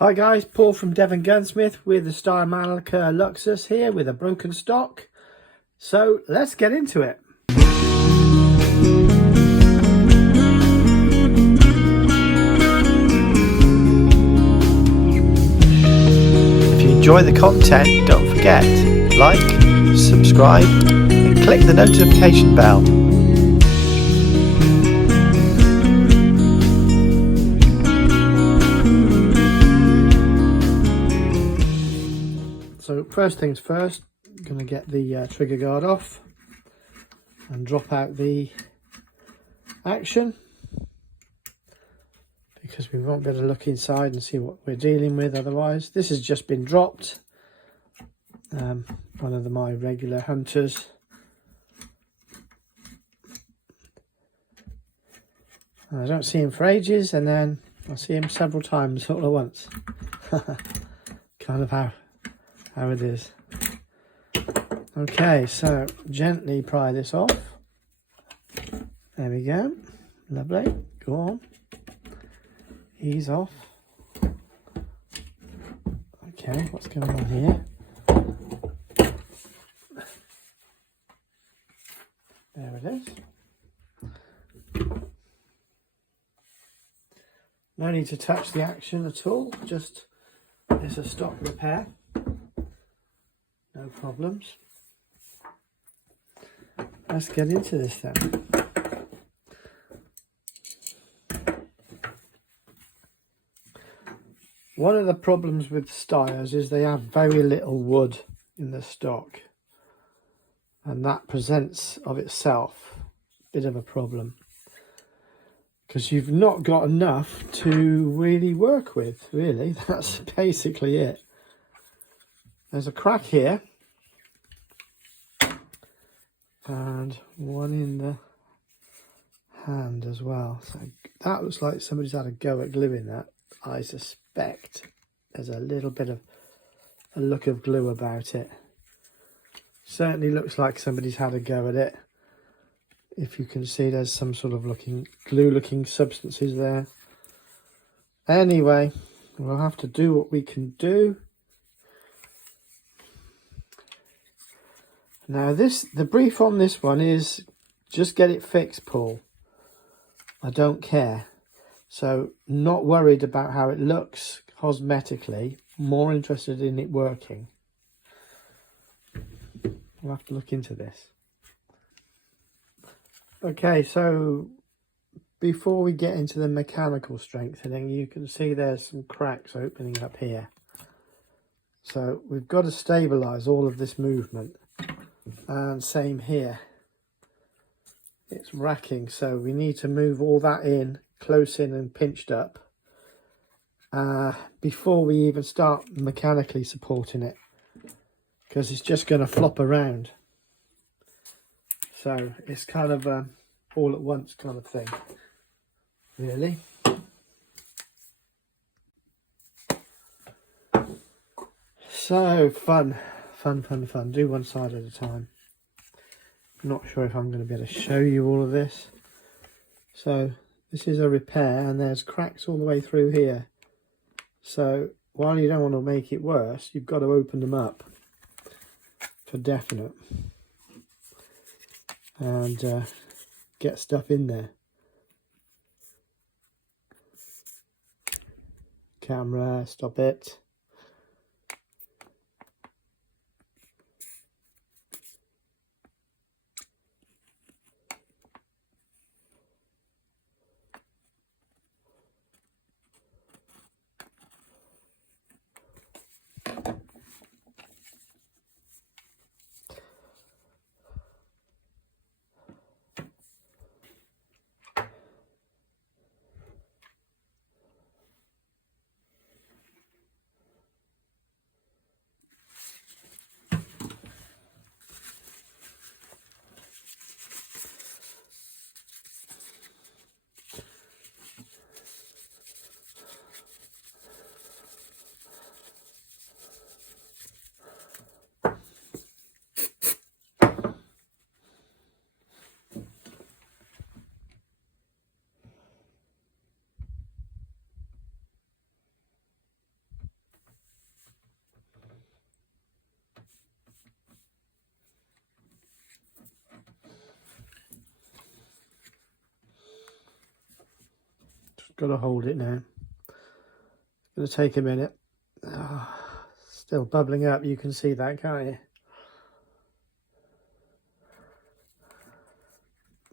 Hi guys, Paul from Devongunsmith with the STEYR MANNLICHER LUXUS here with a broken stock. So let's get into it. If you enjoy the content, don't forget, like, subscribe and click the notification bell. So first things first, I'm going to get the trigger guard off and drop out the action, because we won't be able to look inside and see what we're dealing with otherwise. This has just been dropped. One of my regular hunters. I don't see him for ages, and then I see him several times all at once. Kind of how it is. Okay, so gently pry this off. There we go. Lovely. Go on. Ease off. Okay, what's going on here? There it is. No need to touch the action at all. Just, it's a stock repair. No problems. Let's get into this then. One of the problems with STEYRs is they have very little wood in the stock, and that presents of itself a bit of a problem, because you've not got enough to really work with, really. That's basically it. There's a crack here and one in the hand as well, so that looks like somebody's had a go at gluing that. I suspect there's a little bit of a look of glue about it. Certainly looks like somebody's had a go at it. If you can see, there's some sort of glue looking substances there. Anyway, we'll have to do what we can do. Now the brief on this one is just get it fixed, Paul. I don't care. So not worried about how it looks cosmetically, more interested in it working. We'll have to look into this. Okay, so before we get into the mechanical strengthening, you can see there's some cracks opening up here. So we've got to stabilize all of this movement. And same here, it's racking, so we need to move all that in, close in and pinched up before we even start mechanically supporting it, because it's just going to flop around. So it's kind of all at once kind of thing, really. So fun. Do one side at a time. Not sure if I'm going to be able to show you all of this. So this is a repair, and there's cracks all the way through here. So while you don't want to make it worse, you've got to open them up for definite and get stuff in there. Camera, stop it. Got to hold it now. It's going to take a minute. Still bubbling up. You can see that, can't you?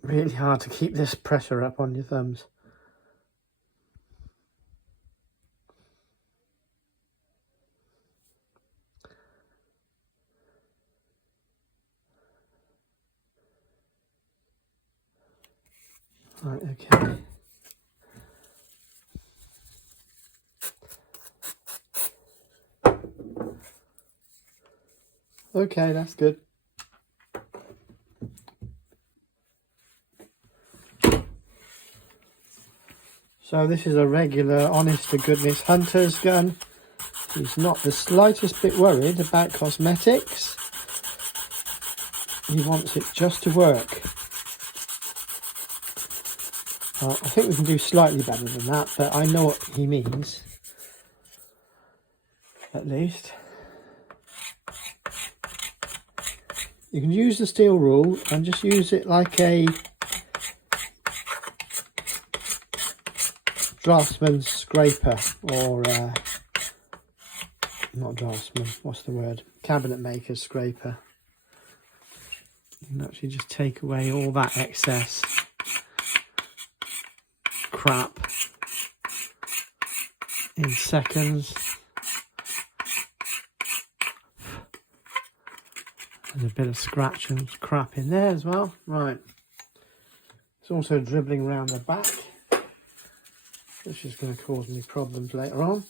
Really hard to keep this pressure up on your thumbs. Right, okay. Okay, that's good. So this is a regular, honest to goodness hunter's gun. He's not the slightest bit worried about cosmetics. He wants it just to work. I think we can do slightly better than that, but I know what he means. At least. You can use the steel rule and just use it like a draftsman's scraper, or not draftsman, what's the word? Cabinet maker's scraper. You can actually just take away all that excess crap in seconds. There's a bit of scratch and crap in there as well. Right. It's also dribbling around the back, which is going to cause me problems later on.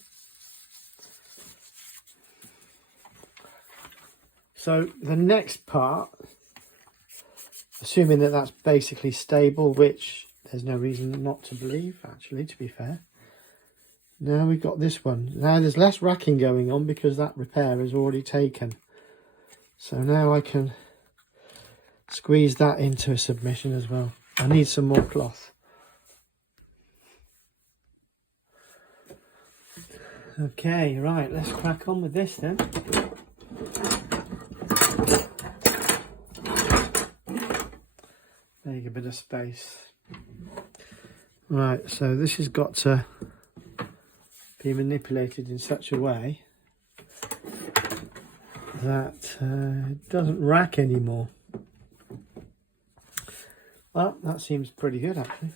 So the next part, assuming that that's basically stable, which there's no reason not to believe, actually, to be fair. Now we've got this one. Now there's less racking going on because that repair is already taken. So now I can squeeze that into a submission as well. I need some more cloth. Okay, right, let's crack on with this then. Make a bit of space. Right, so this has got to be manipulated in such a way that it doesn't rack anymore. Well, that seems pretty good actually.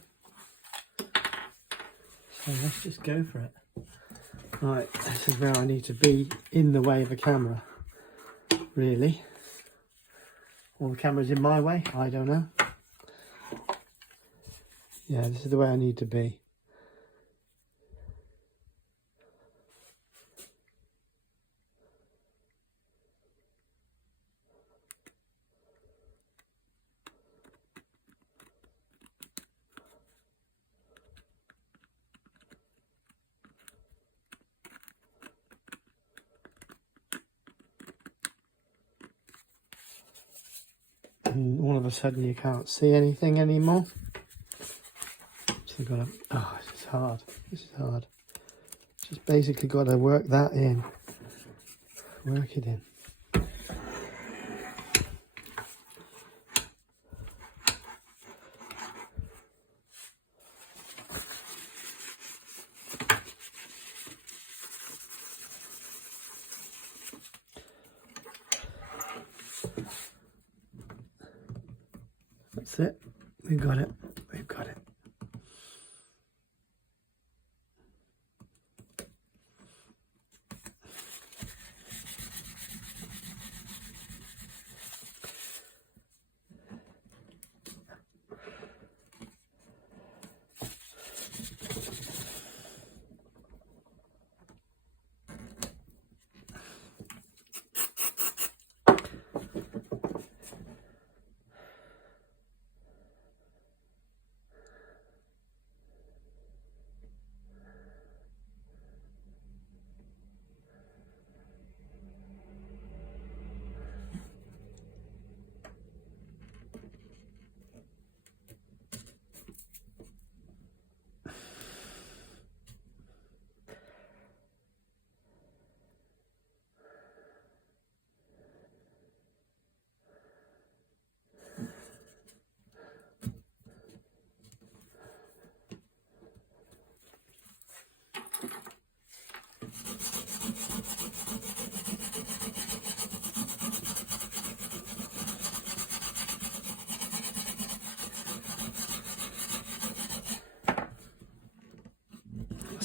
So let's just go for it. Right, this is where I need to be in the way of the camera, really. Or the camera's in my way, I don't know. Yeah, this is the way I need to be. And all of a sudden you can't see anything anymore. So I've got to, oh, this is hard. This is hard. Just basically got to work that in. Work it in. That's it. We've got it. We've got it.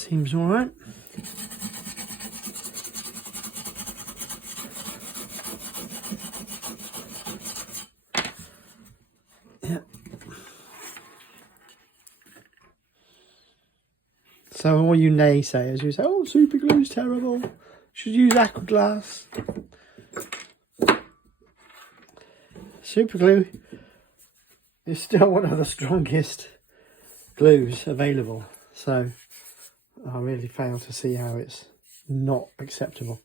seems all right. Yeah. So all you naysayers who say, oh, super glue's terrible, should use aqua glass. Super glue is still one of the strongest glues available. So I really fail to see how it's not acceptable.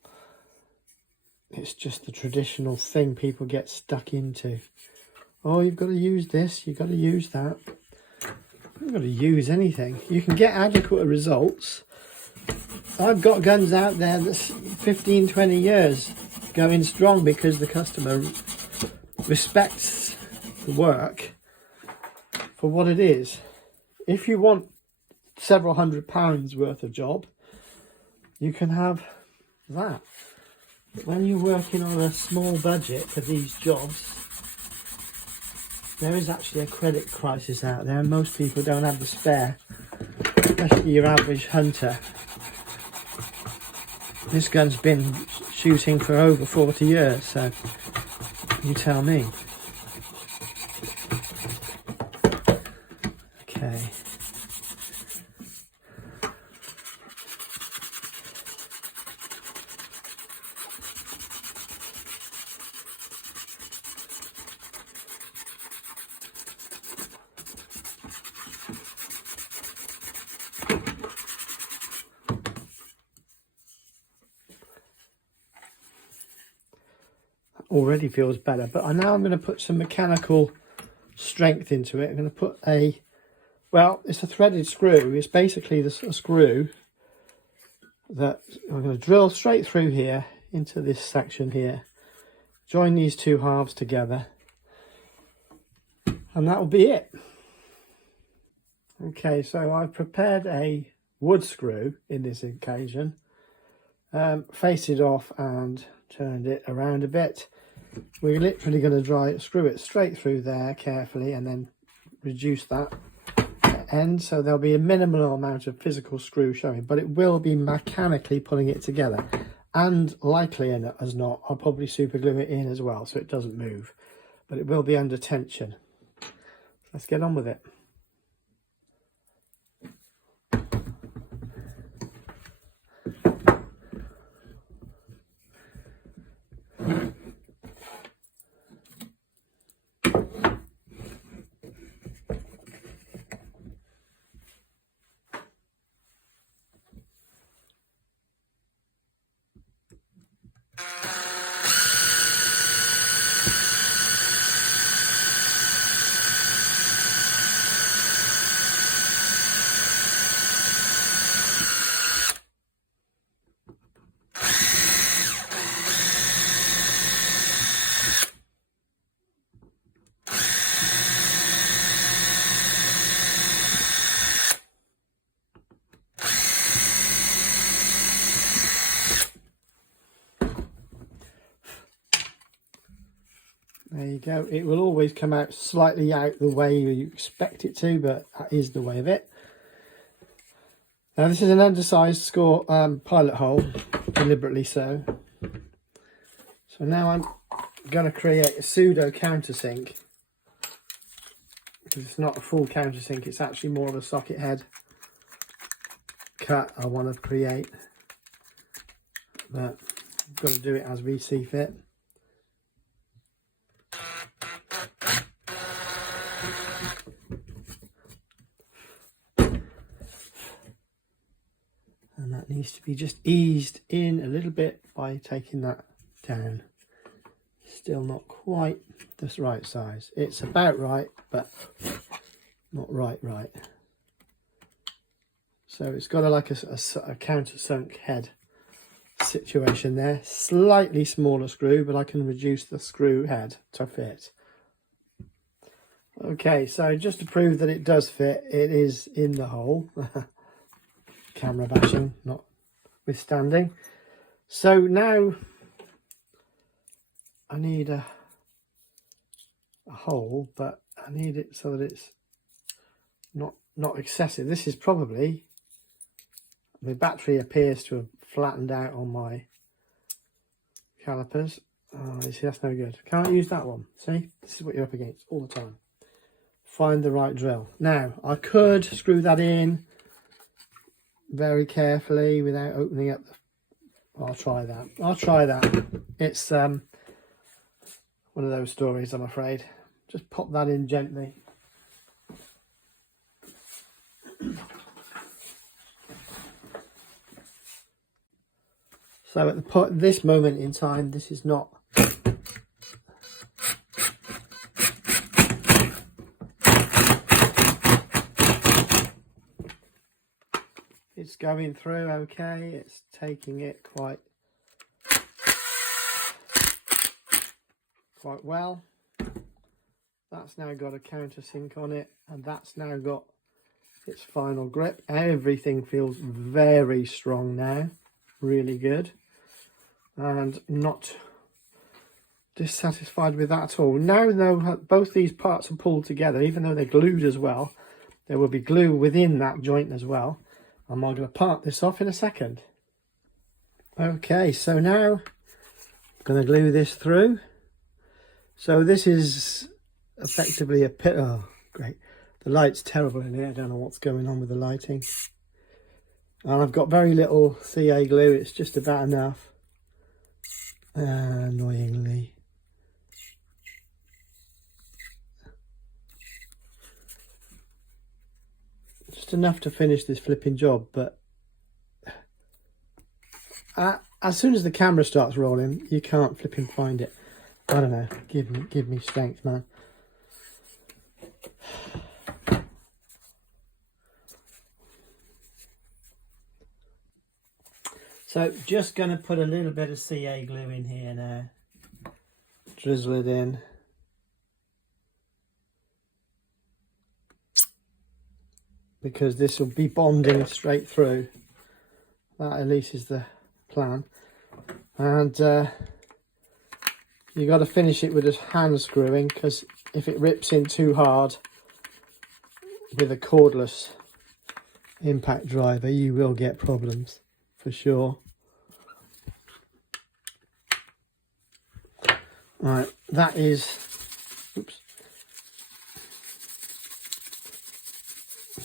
It's just the traditional thing people get stuck into. Oh, you've got to use this, you've got to use that. You've got to use anything. You can get adequate results. I've got guns out there that's 15, 20 years going strong because the customer respects the work for what it is. If you want several £100 worth of job, you can have that. But when you're working on a small budget for these jobs, there is actually a credit crisis out there, and most people don't have the spare, especially your average hunter. This gun's been shooting for over 40 years, so you tell me. Okay. Already feels better, but now I'm going to put some mechanical strength into it. I'm going to put well, it's a threaded screw. It's basically a screw that I'm going to drill straight through here into this section here, join these two halves together, and that will be it. Okay, so I've prepared a wood screw in this occasion, faced it off and turned it around a bit. We're literally going to screw it straight through there carefully and then reduce that end, so there'll be a minimal amount of physical screw showing, but it will be mechanically pulling it together, and likely as not I'll probably super glue it in as well so it doesn't move, but it will be under tension. Let's get on with it. There you go. It will always come out slightly out the way you expect it to, but that is the way of it. Now this is an undersized pilot hole, deliberately so. So now I'm going to create a pseudo countersink, because it's not a full countersink, it's actually more of a socket head cut I want to create, but I've got to do it as we see fit. And that needs to be just eased in a little bit by taking that down. Still not quite the right size. It's about right, but not right. So it's got like a countersunk head situation there. Slightly smaller screw, but I can reduce the screw head to fit. Okay, so just to prove that it does fit, it is in the hole. Camera bashing notwithstanding. So now I need a hole, but I need it so that it's not excessive. This is probably my battery appears to have flattened out on my calipers. Oh, you see, that's no good. Can't use that one. See, this is what you're up against all the time. Find the right drill. Now, I could screw that in very carefully without opening up the... I'll try that. I'll try that. It's one of those stories, I'm afraid. Just pop that in gently. So at this moment in time, this is not... It's going through okay. It's taking it quite well. That's now got a countersink on it, and that's now got its final grip. Everything feels very strong now, really good, and not dissatisfied with that at all. Now though, both these parts are pulled together, even though they're glued as well, there will be glue within that joint as well. I'm going to part this off in a second. Okay, so now I'm going to glue this through. So this is effectively a pit. Oh, great. The light's terrible in here. I don't know what's going on with the lighting. And I've got very little CA glue. It's just about enough. Annoyingly. Just enough to finish this flipping job, but as soon as the camera starts rolling, you can't flipping find it. I don't know. Give me strength, man. So just going to put a little bit of CA glue in here now. Drizzle it in. Because this will be bonding straight through. That at least is the plan. And you got to finish it with a hand screwing, because if it rips in too hard with a cordless impact driver, you will get problems for sure. Right, that is, oops.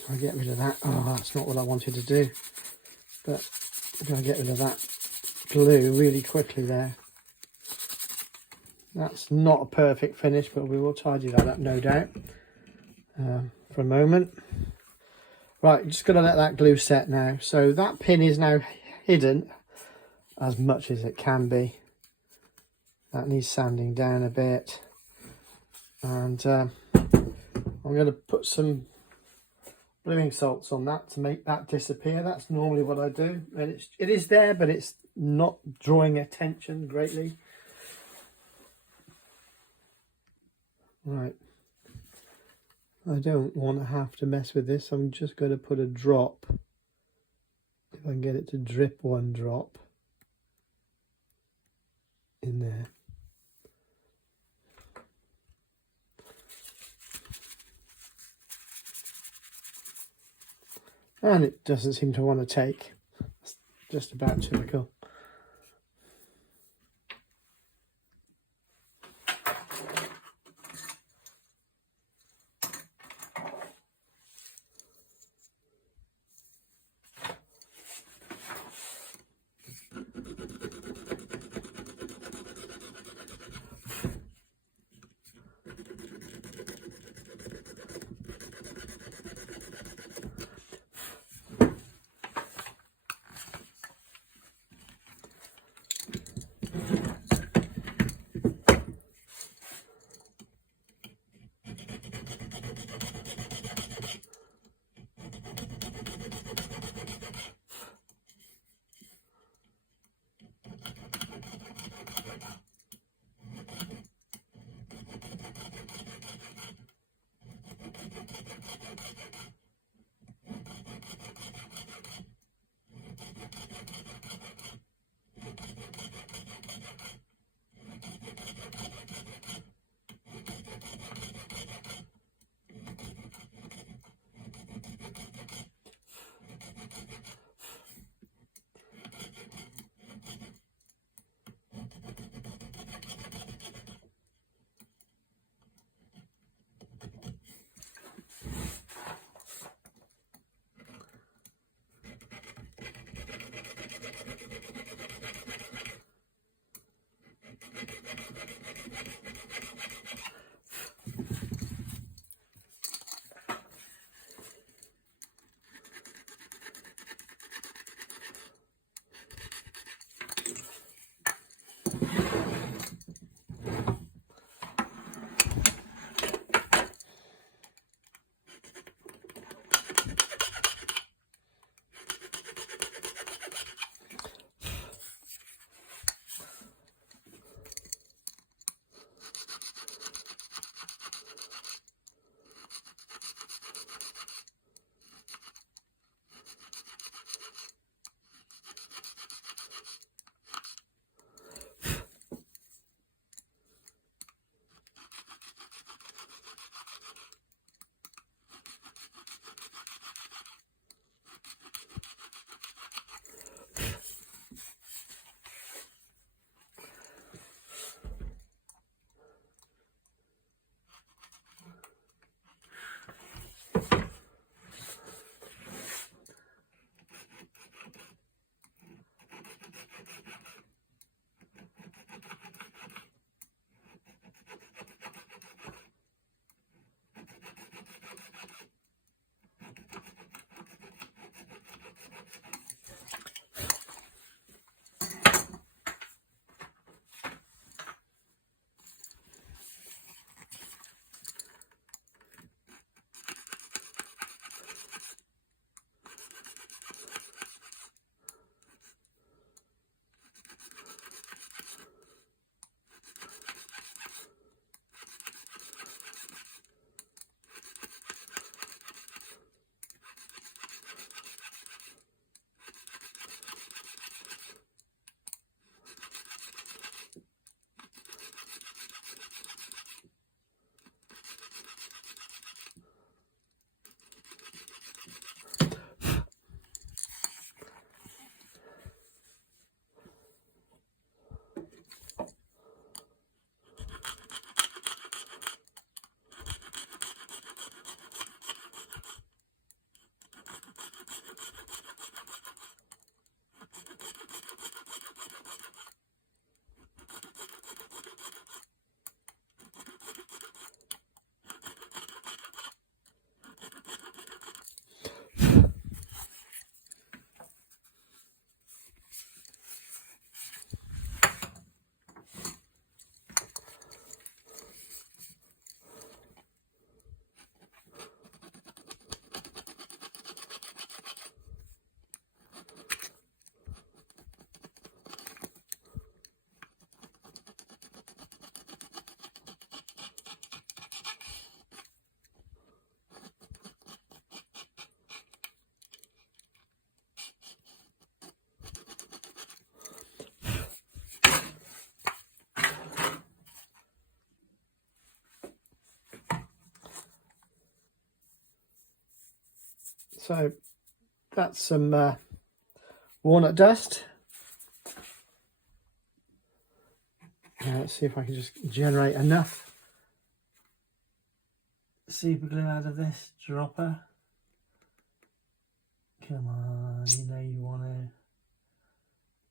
I'll get rid of that. Oh, that's not what I wanted to do. But I'm going to get rid of that glue really quickly there. That's not a perfect finish, but we will tidy that up, no doubt, for a moment. Right, just going to let that glue set now. So that pin is now hidden as much as it can be. That needs sanding down a bit. And I'm going to put some bluing salts on that to make that disappear. That's normally what I do, and it is there, but it's not drawing attention greatly. Right, I don't want to have to mess with this. I'm just going to put a drop, if I can get it to drip one drop in there. And it doesn't seem to want to take. It's just about typical. So that's some walnut dust. Let's see if I can just generate enough super glue out of this dropper. Come on, you know you want to.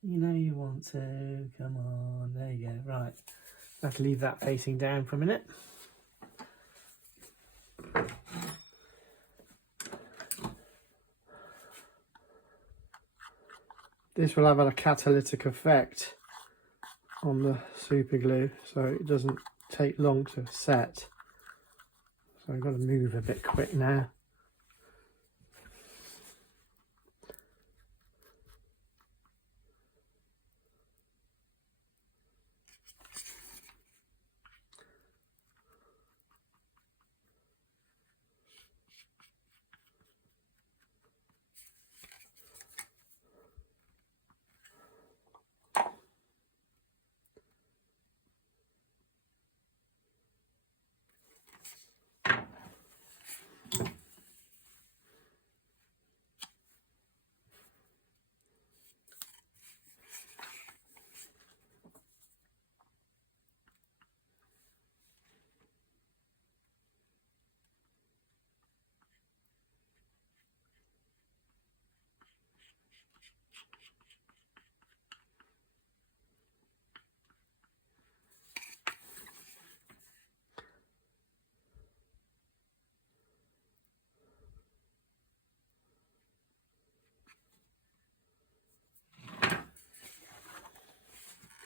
You know you want to. Come on, there you go. Right, let's leave that facing down for a minute. This will have a catalytic effect on the super glue, so it doesn't take long to set. So I've got to move a bit quick now.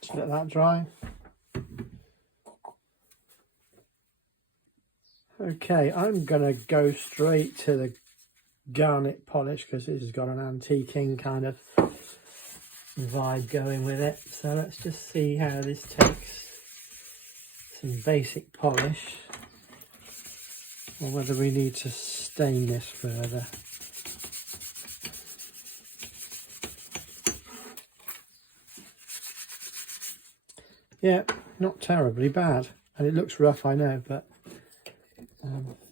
Just let that dry. Okay, I'm gonna go straight to the garnet polish because this has got an antiquing kind of vibe going with it. So let's just see how this takes some basic polish, or whether we need to stain this further. Yeah, not terribly bad, and it looks rough, I know, but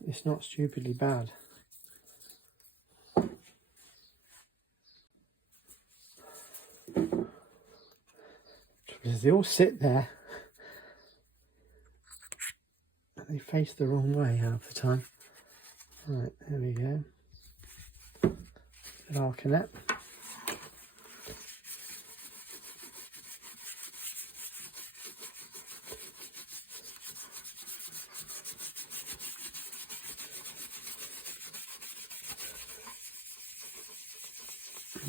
it's not stupidly bad. Because they all sit there and they face the wrong way half the time. Right, there we go. Bit arcanet.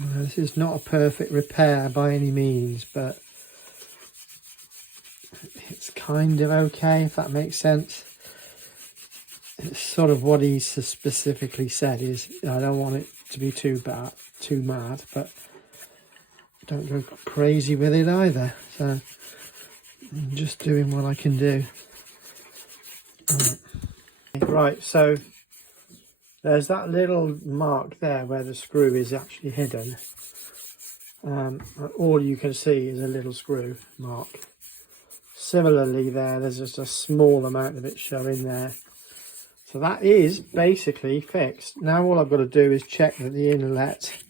This is not a perfect repair by any means, but it's kind of okay, if that makes sense. It's sort of what he specifically said is, I don't want it to be too mad, but don't go crazy with it either. So I'm just doing what I can do. Right, so there's that little mark there where the screw is actually hidden. All you can see is a little screw mark. Similarly there's just a small amount of it showing there. So that is basically fixed. Now all I've got to do is check that the inlet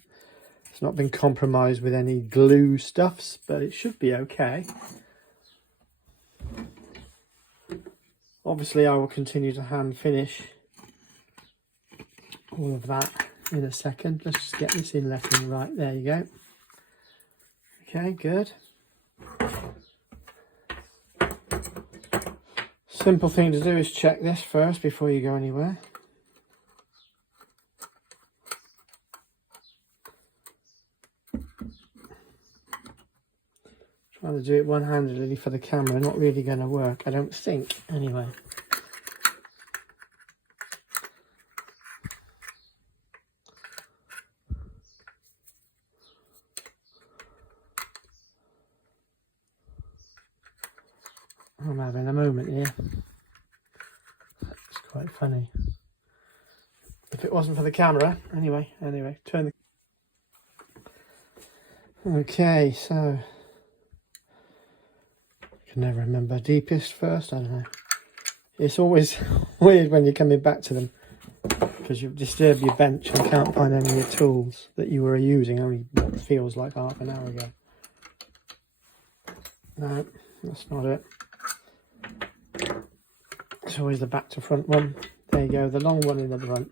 has not been compromised with any glue stuffs, but it should be okay. Obviously I will continue to hand finish all of that in a second. Let's just get this inlet in right. There you go. Okay, good. Simple thing to do is check this first before you go anywhere. Trying to do it one-handedly for the camera, not really going to work, I don't think, anyway. I'm having a moment here. It's quite funny. If it wasn't for the camera, anyway, turn the... Okay, so... I can never remember deepest first, I don't know. It's always weird when you're coming back to them, because you've disturbed your bench and can't find any of your tools that you were using only what feels like half an hour ago. No, that's not it. It's always the back to front one. There you go, the long one in the front.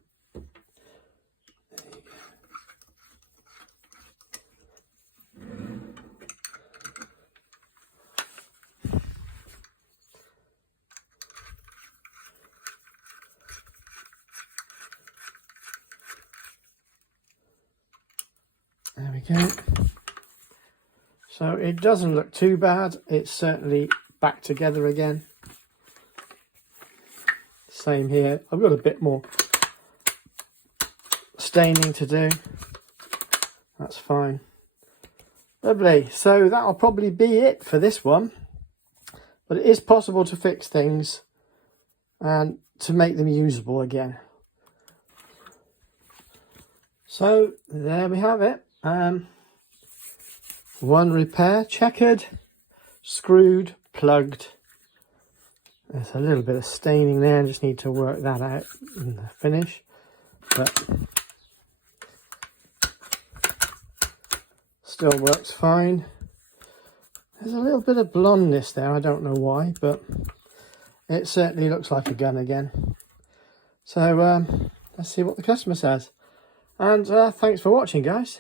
There we go. So it doesn't look too bad. It's certainly back together again. Same here. I've got a bit more staining to do. That's fine. Lovely. So that'll probably be it for this one. But it is possible to fix things and to make them usable again. So there we have it. One repair, checkered, screwed, plugged. There's a little bit of staining there. I just need to work that out in the finish. But still works fine. There's a little bit of blondness there. I don't know why, but it certainly looks like a gun again. So let's see what the customer says. And thanks for watching, guys.